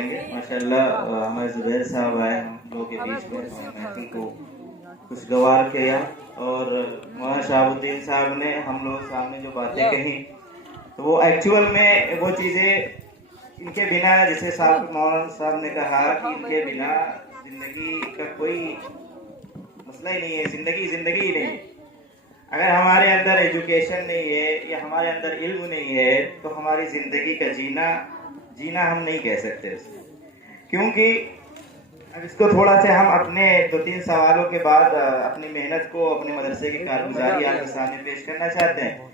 माशाल्लाह हमारे जुबैर साहब आए हम लोगों के बीच में महफिल को खुशगवार किया और मौलाना शहाबुद्दीन साहब ने हम लोग सामने जो बातें कही तो वो एक्चुअल में वो चीज़ें इनके बिना, जैसे साहब मौलाना साहब ने कहा कि इनके बिना जिंदगी का कोई मसला ही नहीं है, जिंदगी ही नहीं है। अगर हमारे अंदर एजुकेशन नहीं है या हमारे अंदर इल्म नहीं है तो हमारी जिंदगी का जीना हम नहीं कह सकते उसको। क्योंकि अब इसको थोड़ा से हम अपने 2-3 सवालों के बाद अपनी मेहनत को, अपने मदरसे की कारगुजारी आपके सामने पेश करना चाहते हैं।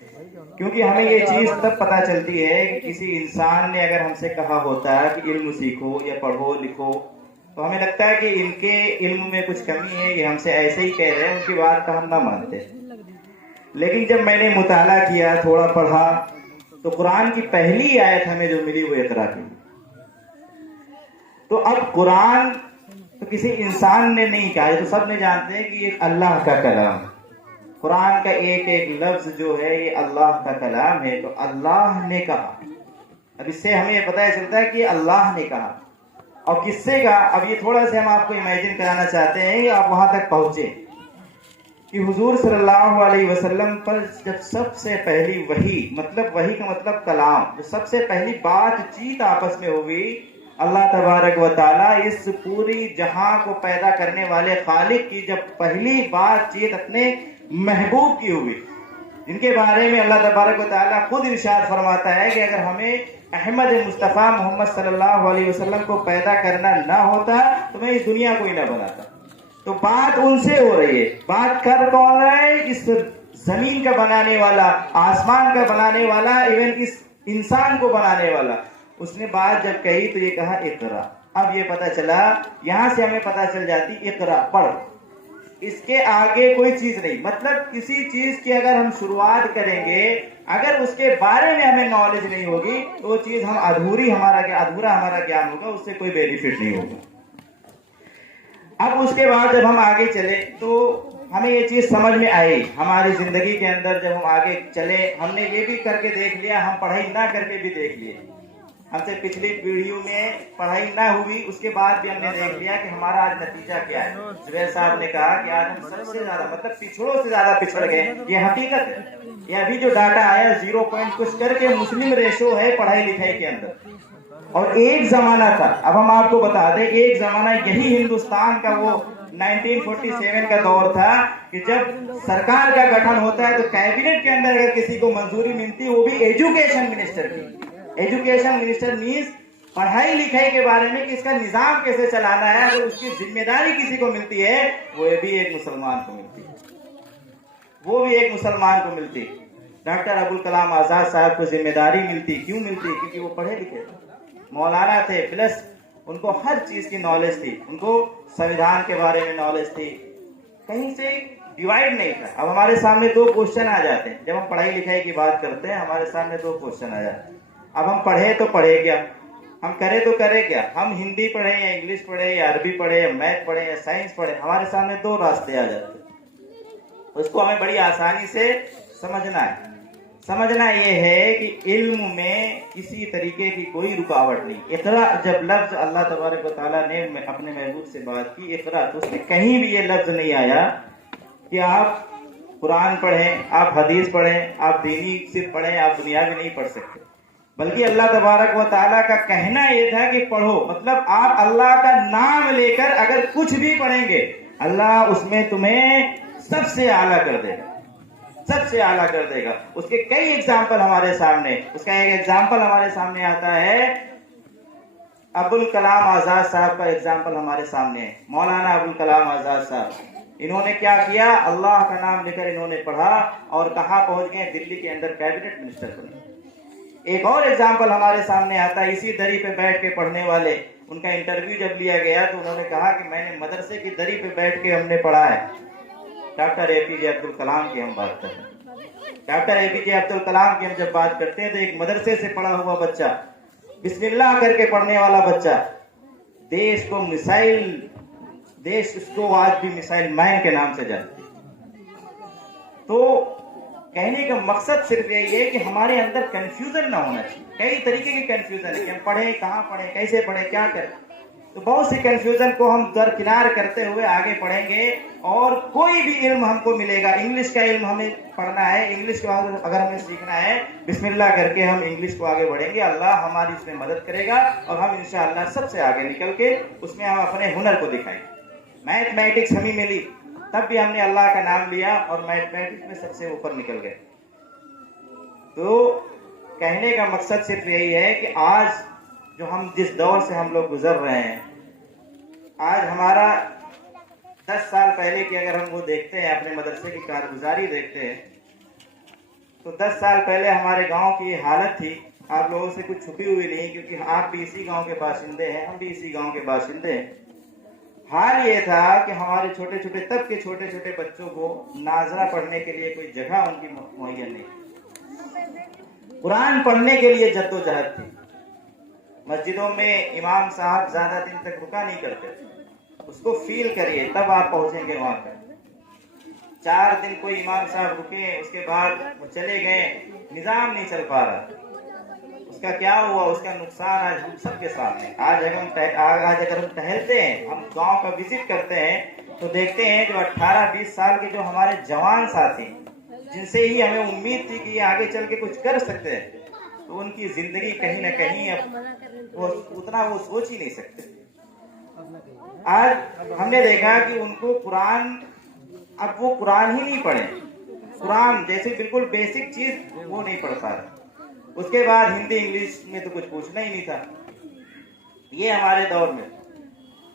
क्योंकि हमें ये चीज़ तब पता चलती है कि किसी इंसान ने अगर हमसे कहा होता है कि इल्म सीखो या पढ़ो लिखो, तो हमें लगता है कि इनके इल्म में कुछ कमी है, ये हमसे ऐसे ही कह रहे हैं, उनकी बात का हम ना मानते। लेकिन जब मैंने मुताला किया, थोड़ा पढ़ा, तो कुरान की पहली आयत हमें जो मिली वो इक़रा की। तो अब कुरान तो किसी इंसान ने नहीं कहा, तो सब ने जानते हैं कि ये अल्लाह का कलाम है। कुरान का एक एक लफ्ज जो है ये अल्लाह का कलाम है, तो अल्लाह ने कहा। अब इससे हमें पता चलता है कि अल्लाह ने कहा और किससे कहा। अब ये थोड़ा सा हम आपको इमेजिन कराना चाहते हैं कि आप वहां तक पहुंचे कि हुजूर सल्लल्लाहु अलैहि वसल्लम पर जब सबसे पहली वही का मतलब कलाम, जो सबसे पहली बातचीत आपस में हुई, अल्लाह तबारक व तआला इस पूरी जहां को पैदा करने वाले खालिक की जब पहली बातचीत अपने महबूब की हुई, जिनके बारे में अल्लाह तबारक व तआला खुद इरशाद फरमाता है कि अगर हमें अहमद मुस्तफ़ा मोहम्मद सल्लल्लाहु अलैहि वसल्लम को पैदा करना ना होता तो मैं इस दुनिया को ही ना बनाता। तो बात उनसे हो रही है। बात कर कौन रहा है? इस जमीन का बनाने वाला, आसमान का बनाने वाला, इवन इस इंसान को बनाने वाला। उसने बात जब कही तो ये कहा इक़रा। अब ये पता चला, यहां से हमें पता चल जाती इक़रा, पढ़, इसके आगे कोई चीज नहीं। मतलब किसी चीज की अगर हम शुरुआत करेंगे, अगर उसके बारे में हमें नॉलेज नहीं होगी तो वो चीज हम अधूरा हमारा ज्ञान होगा, उससे कोई बेनिफिट नहीं होगा। अब उसके बाद जब हम आगे चले तो हमें ये चीज समझ में आई हमारी जिंदगी के अंदर। जब हम आगे चले, हमने ये भी करके देख लिया, हम पढ़ाई ना करके भी देख लिए। हमसे पिछली पीढ़ियों में पढ़ाई ना हुई, उसके बाद भी हमने देख लिया कि हमारा आज नतीजा क्या है। जुबैर साहब ने कहा कि आज हम सबसे ज्यादा, मतलब पिछड़ों से ज्यादा पिछड़ गए। ये हकीकत है। ये अभी जो डाटा आया 0 पॉइंट कुछ करके मुस्लिम रेशो है पढ़ाई लिखाई के अंदर। और एक जमाना था, अब हम आपको बता दें, एक जमाना यही हिंदुस्तान का वो 1947 का दौर था कि जब सरकार का गठन होता है तो कैबिनेट के अंदर अगर किसी को मंजूरी मिलती, वो भी एजुकेशन मिनिस्टर की। एजुकेशन मिनिस्टर मीन्स पढ़ाई लिखाई के बारे में कि इसका निजाम कैसे चलाना है, अगर उसकी जिम्मेदारी किसी को मिलती है वो भी एक मुसलमान को मिलती है, वो भी एक मुसलमान को मिलती। डॉक्टर अबुल कलाम आजाद साहब को जिम्मेदारी मिलती, क्यों मिलती? क्योंकि वो पढ़े लिखे थे, मौलाना थे, प्लस उनको हर चीज की नॉलेज थी, उनको संविधान के बारे में नॉलेज थी, कहीं से डिवाइड नहीं था। अब हमारे सामने 2 क्वेश्चन आ जाते हैं जब हम पढ़ाई लिखाई की बात करते हैं। हमारे सामने 2 क्वेश्चन आ जाते हैं। अब हम पढ़े तो पढ़े क्या, हम करे तो करे क्या? हम हिंदी पढ़े या इंग्लिश पढ़े या अरबी पढ़े या मैथ पढ़े या साइंस पढ़े, हमारे सामने 2 रास्ते आ जाते हैं। उसको हमें बड़ी आसानी से समझना है। समझना यह है कि इल्म में किसी तरीके की कोई रुकावट नहीं। इक़रा जब लफ्ज अल्लाह तबारक व तआला ने अपने महबूब से बात की इक़रा, तो उसमें कहीं भी ये लफ्ज नहीं आया कि आप कुरान पढ़ें, आप हदीस पढ़ें, आप दीनी सिर्फ पढ़ें, आप दुनियावी नहीं पढ़ सकते। बल्कि अल्लाह तबारक व तआला का कहना यह था कि पढ़ो, मतलब आप अल्लाह का नाम लेकर अगर कुछ भी पढ़ेंगे, अल्लाह उसमें तुम्हें सबसे आला कर देगा, सबसे आला कर देगा। उसके कई एग्जाम्पल हमारे सामने, उसका एक एग्जाम्पल हमारे सामने आता है, अबुल कलाम आजाद साहब का एग्जाम्पल हमारे सामने है। मौलाना अबुल कलाम आजाद साहब, इन्होंने क्या किया? अल्लाह का नाम लेकर इन्होंने पढ़ा और कहाँ पहुंच गए? दिल्ली के अंदर कैबिनेट मिनिस्टर बने। एक और एग्जाम्पल हमारे सामने आता है, इसी दरी पे बैठ के पढ़ने वाले, उनका इंटरव्यू जब लिया गया तो उन्होंने कहा कि मैंने मदरसे की दरी पे बैठ के हमने पढ़ा है। डॉक्टर APJ अब्दुल कलाम की हम बात करते हैं। डॉक्टर APJ अब्दुल कलाम की हम जब बात करते हैं तो एक मदरसे से पढ़ा हुआ बच्चा, बिस्मिल्लाह करके पढ़ने वाला बच्चा, देश उसको आज भी मिसाइल मैन के नाम से जानते। तो कहने का मकसद सिर्फ यही है कि हमारे अंदर कंफ्यूजन ना होना चाहिए। कई तरीके की कंफ्यूजन है कि हम पढ़ें, कहाँ पढ़ें, कैसे पढ़ें, क्या करें। तो बहुत सी कंफ्यूजन को हम दरकिनार करते हुए आगे पढ़ेंगे और कोई भी इल्म हमको मिलेगा। इंग्लिश का इल्म हमें पढ़ना है, इंग्लिश के बाद अगर हमें सीखना है, बिस्मिल्लाह करके हम इंग्लिश को आगे बढ़ेंगे। अल्लाह हमारी इसमें मदद करेगा और हम इंशाअल्लाह सबसे आगे निकल के उसमें हम अपने हुनर को दिखाएंगे। मैथमेटिक्स हमें मिली, तब भी हमने अल्लाह का नाम लिया और मैथमेटिक्स में सबसे ऊपर निकल गए। तो कहने का मकसद सिर्फ यही है कि आज जो हम जिस दौर से हम लोग गुजर रहे हैं, आज हमारा 10 साल पहले की अगर हम वो देखते हैं, अपने मदरसे की कारगुजारी देखते हैं, तो 10 साल पहले हमारे गांव की हालत थी। आप लोगों से कुछ छुपी हुई नहीं, क्योंकि आप भी इसी गांव के बाशिंदे हैं, हम भी इसी गांव के बाशिंदे हैं। हाल ये था कि हमारे छोटे छोटे तब के छोटे छोटे बच्चों को नाजरा पढ़ने के लिए कोई जगह उनकी मुहैया नहीं। कुरान पढ़ने के लिए जद्दोजहद थी। मस्जिदों में इमाम साहब ज्यादा दिन तक रुका नहीं करते, उसको फील करिए तब आप पहुंचेंगे वहां पर। 4 दिन कोई इमाम साहब रुके, उसके बाद वो चले गए, निजाम नहीं चल पा रहा। उसका क्या हुआ, उसका नुकसान आज हम सबके सामने। आज अगर हम टहलते हैं, हम गांव का विजिट करते हैं, तो देखते हैं जो 18-20 साल के जो हमारे जवान साथी, जिनसे ही हमें उम्मीद थी कि ये आगे चल के कुछ कर सकते हैं, तो उनकी जिंदगी कहीं ना कहीं अब वो उतना वो सोच ही नहीं सकते। आज हमने देखा कि उनको कुरान, अब वो कुरान ही नहीं पढ़े, कुरान जैसे बिल्कुल बेसिक चीज वो नहीं पढ़ पा रहे। उसके बाद हिंदी इंग्लिश में तो कुछ पूछना ही नहीं था। ये हमारे दौर में,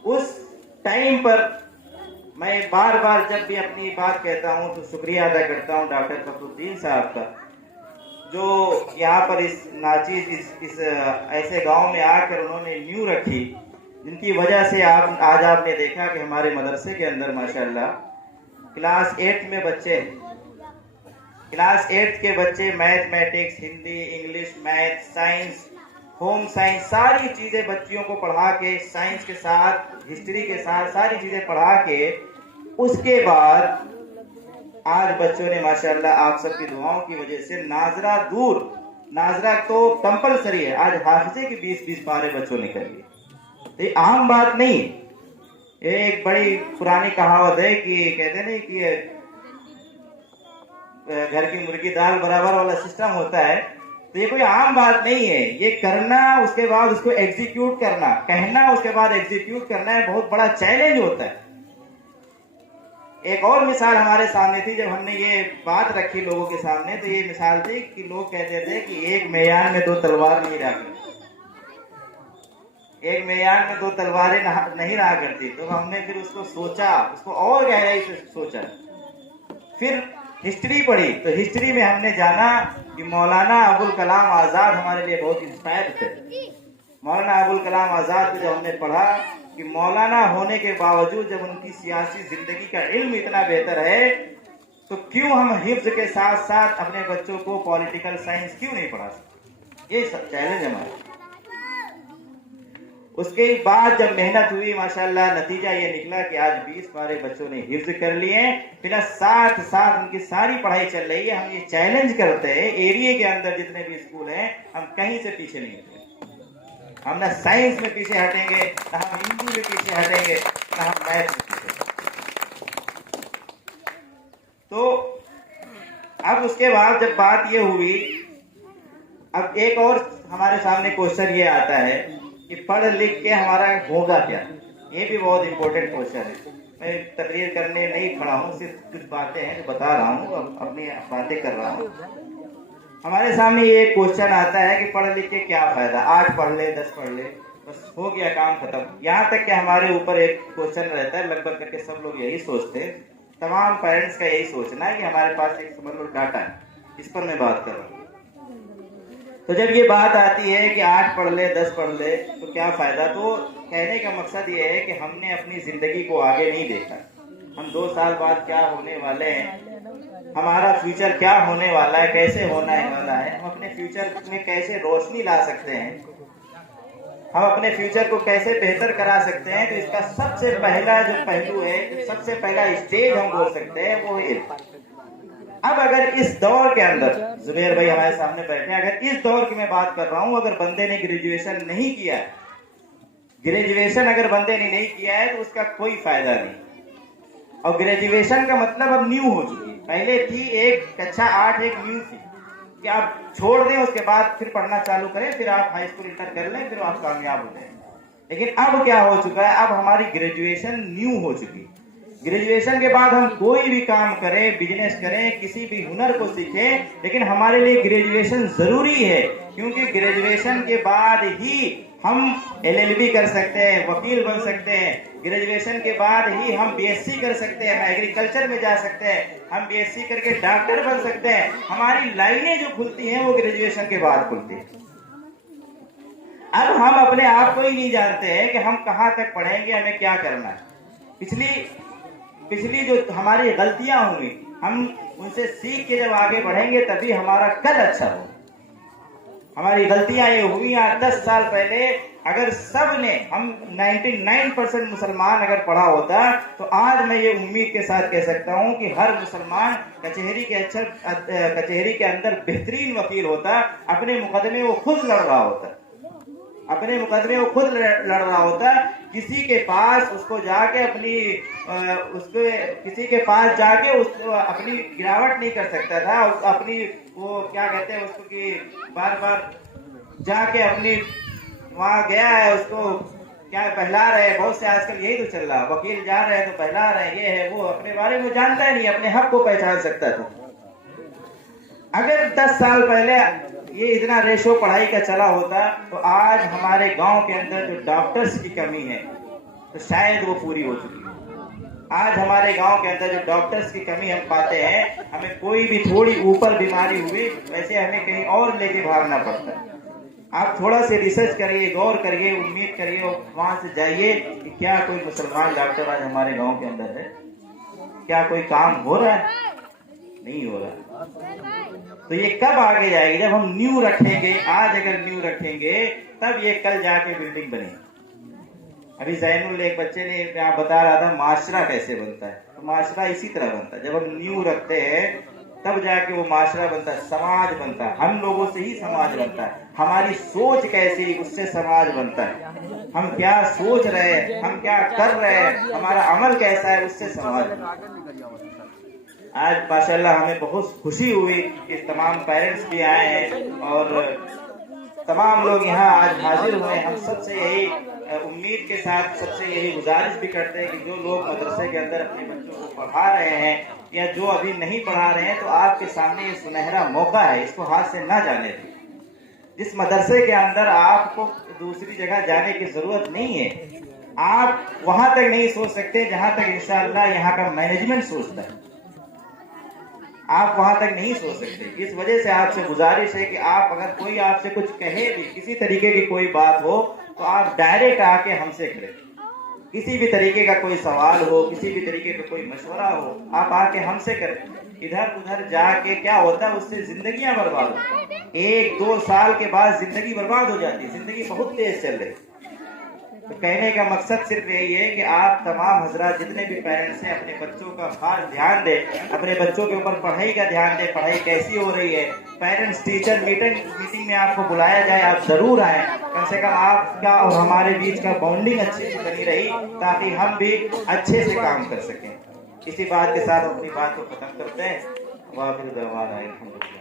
उस टाइम पर मैं बार बार जब भी अपनी बात कहता हूँ तो शुक्रिया अदा करता हूँ डॉक्टर फखरुद्दीन साहब का, जो यहाँ पर इस नाचीज इस ऐसे गांव में आकर उन्होंने नींव रखी, जिनकी वजह से आज आपने देखा कि हमारे मदरसे के अंदर माशाल्लाह क्लास 8 में बच्चे, क्लास 8 के बच्चे mathematics, Hindi, English, math, science, home science, सारी चीजें बच्चियों को पढ़ा के, साइंस के साथ, हिस्ट्री के साथ सारी चीजें पढ़ा के, उसके बाद आज बच्चों ने माशाल्लाह आप सबकी दुआओं की वजह से नाजरा दूर, नाजरा तो कंपलसरी है, आज हाफिजे की 20-20 पारे बच्चों ने कर लिए। ये आम बात नहीं। एक बड़ी पुरानी कहावत है कि कहते नहीं कि घर की मुर्गी दाल बराबर वाला सिस्टम होता है। तो ये कोई आम बात नहीं है। ये करना, उसके बाद उसको एग्जीक्यूट करना, कहना, उसके बाद एग्जीक्यूट करना है, बहुत बड़ा चैलेंज होता है। एक और मिसाल हमारे सामने थी, जब हमने ये बात रखी लोगों के सामने, तो ये मिसाल थी कि लोग कहते थे कि एक मेयान में 2 तलवार नहीं रहा करती, एक मेयान में 2 तलवारें नहीं रहा करती। तो हमने फिर उसको सोचा, उसको और गहराई से सोचा, फिर हिस्ट्री पढ़ी। तो हिस्ट्री में हमने जाना कि मौलाना अबुल कलाम आजाद हमारे लिए बहुत इंस्पायर थे। मौलाना अबुल कलाम आजाद को जब हमने पढ़ा कि मौलाना होने के बावजूद जब उनकी सियासी जिंदगी का इल्म इतना बेहतर है, तो क्यों हम हिफ्ज के साथ साथ अपने बच्चों को पॉलिटिकल साइंस क्यों नहीं पढ़ा सकते। ये सब चैलेंज हमारा। उसके बाद जब मेहनत हुई माशाल्लाह, नतीजा ये निकला कि आज 20 पारे बच्चों ने हिफ्ज कर लिए, फिर साथ साथ उनकी सारी पढ़ाई चल रही है। हम ये चैलेंज करते हैं, एरिया के अंदर जितने भी स्कूल हैं, हम कहीं से पीछे नहीं हटेंगे। हम ना साइंस में पीछे हटेंगे, ना हम हिंदी में पीछे हटेंगे, ना हम मैथ में पीछे। तो अब उसके बाद जब बात ये हुई, अब एक और हमारे सामने क्वेश्चन ये आता है कि पढ़ लिख के हमारा होगा क्या। ये भी बहुत इंपॉर्टेंट क्वेश्चन है। मैं तकरीर करने नहीं खड़ा हूँ, सिर्फ कुछ बातें हैं जो बता रहा हूँ, अपनी बातें कर रहा हूँ। हमारे सामने ये क्वेश्चन आता है कि पढ़ लिख के क्या फायदा, 8 पढ़ ले, 10 पढ़ ले, बस हो गया काम खत्म। यहाँ तक कि हमारे ऊपर एक क्वेश्चन रहता है, लगभग करके सब लोग यही सोचते हैं, तमाम पेरेंट्स का यही सोचना है कि हमारे पास एक समझ लो डाटा है, इस पर मैं बात कर रहा हूँ। तो जब ये बात आती है कि 8 पढ़ ले, 10 पढ़ ले तो क्या फायदा, तो कहने का मकसद ये है कि हमने अपनी जिंदगी को आगे नहीं देखा। हम 2 साल बाद क्या होने वाले हैं, हमारा फ्यूचर क्या होने वाला है, कैसे होने वाला है, हम अपने फ्यूचर में कैसे रोशनी ला सकते हैं, हम अपने फ्यूचर को कैसे बेहतर करा सकते हैं। तो इसका सबसे पहला जो पहलू है, सबसे पहला स्टेज हम बोल सकते हैं, वो है अब अगर इस दौर के अंदर, जुबैर भाई हमारे सामने बैठे हैं, अगर इस दौर की मैं बात कर रहा हूं, अगर बंदे ने ग्रेजुएशन नहीं किया है, ग्रेजुएशन अगर बंदे ने नहीं किया है तो उसका कोई फायदा नहीं। और ग्रेजुएशन का मतलब अब न्यू हो चुकी है। पहले थी एक कक्षा 8 एक न्यू थी कि आप छोड़ दें, उसके बाद फिर पढ़ना चालू करें, फिर आप हाई स्कूल इंटर कर लें, फिर आप कामयाब हो जाएं। लेकिन अब क्या हो चुका है, अब हमारी ग्रेजुएशन न्यू हो चुकी। ग्रेजुएशन के बाद हम कोई भी काम करें, बिजनेस करें, किसी भी हुनर को सीखें, लेकिन हमारे लिए ग्रेजुएशन जरूरी है, क्योंकि ग्रेजुएशन के बाद ही हम LLB कर सकते हैं, वकील बन सकते हैं। ग्रेजुएशन के बाद ही हम BSc कर सकते हैं, हम एग्रीकल्चर में जा सकते हैं, हम BSc करके डॉक्टर बन सकते हैं। हमारी लाइनें जो खुलती हैं वो ग्रेजुएशन के बाद खुलती हैं। अब हम अपने आप को ही नहीं जानते हैं कि हम कहाँ तक पढ़ेंगे, हमें क्या करना है। पिछली जो हमारी गलतियां होंगी, हम उनसे सीख के जब आगे बढ़ेंगे तभी हमारा कल अच्छा हो। हमारी गलतियां ये हुई आज 10 साल पहले, अगर सब ने, हम 99% मुसलमान अगर पढ़ा होता तो आज मैं ये उम्मीद के साथ कह सकता हूं कि हर मुसलमान कचहरी के अंदर बेहतरीन वकील होता, अपने मुकदमे वो खुद लड़ रहा होता, अपने मुकदमे वो खुद लड़ रहा होता। किसी के पास उसको जाके किसी के पास जाके उसको अपनी गिरावट नहीं कर सकता था, अपनी वो क्या कहते हैं उसको कि बार बार जाके अपनी वहां गया है, उसको क्या बहला रहे हैं, बहुत से आजकल यही तो चल रहा, वकील जा रहे हैं तो बहला रहे हैं, ये है वो, अपने बारे में जानता ही नहीं, अपने हक को पहचान सकता था। अगर 10 साल पहले ये इतना रेशो पढ़ाई का चला होता तो आज हमारे गांव के अंदर जो डॉक्टर्स की कमी है तो शायद वो पूरी हो चुकी है। आज हमारे गांव के अंदर जो डॉक्टर्स की कमी हम पाते हैं, हमें कोई भी थोड़ी ऊपर बीमारी हुई वैसे हमें कहीं और लेके भागना पड़ता है। आप थोड़ा सा रिसर्च करिए, गौर करिए, उम्मीद करिए और वहां से जाइए कि क्या कोई मुसलमान डॉक्टर आज हमारे गाँव के अंदर है, क्या कोई काम हो रहा है? नहीं हो रहा। तो ये कब आगे जाएगी? जब हम न्यू रखेंगे। आज अगर न्यू रखेंगे तब ये कल जाके बिल्डिंग बनेगी। अभी जैनुल एक बच्चे ने यहाँ बता रहा था माशरा कैसे बनता है, तो माशरा इसी तरह बनता है, जब हम न्यू रखते हैं तब जाके वो माशरा बनता है, समाज बनता है। हम लोगों से ही समाज बनता है, हमारी सोच कैसी उससे समाज बनता है, हम क्या सोच रहे हैं, हम क्या कर रहे हैं, हमारा अमल कैसा है उससे समाज बनता है। आज माशाल्लाह हमें बहुत खुशी हुई कि तमाम पेरेंट्स भी आए हैं और तमाम लोग यहाँ आज हाजिर हुए। हम सबसे यही उम्मीद के साथ सबसे यही गुजारिश भी करते हैं कि जो लोग मदरसे के अंदर अपने बच्चों को पढ़ा रहे हैं या जो अभी नहीं पढ़ा रहे हैं, तो आपके सामने ये सुनहरा मौका है, इसको हाथ से ना जाने दें। जिस मदरसे के अंदर आपको दूसरी जगह जाने की जरूरत नहीं है, आप वहां तक नहीं सोच सकते जहां तक इंशाअल्लाह यहाँ का मैनेजमेंट सोचता है, आप वहां तक नहीं सोच सकते। इस वजह से आपसे गुजारिश है कि आप अगर कोई आपसे कुछ कहे भी, किसी तरीके की कोई बात हो, तो आप डायरेक्ट आके हमसे करें। किसी भी तरीके का कोई सवाल हो, किसी भी तरीके का कोई मशवरा हो, आप आके हमसे करें। इधर उधर जाके क्या होता है, उससे जिंदगियां बर्बाद होती हैं। 1-2 साल के बाद जिंदगी बर्बाद हो जाती है, जिंदगी बहुत तेज चल रही। तो कहने का मकसद सिर्फ यही है कि आप तमाम हजरात जितने भी पेरेंट्स हैं अपने बच्चों का खास ध्यान दें, अपने बच्चों के ऊपर पढ़ाई का ध्यान दें, पढ़ाई कैसी हो रही है। पेरेंट्स टीचर मीटिंग में आपको बुलाया जाए, आप जरूर आए, कम से कम आपका और हमारे बीच का बॉन्डिंग अच्छी से बनी रही, ताकि हम भी अच्छे से काम कर सकें। इसी बात के साथ अपनी बात को खत्म करते हैं। वाक़िअ दवाना अल्हम्दुलिल्लाह।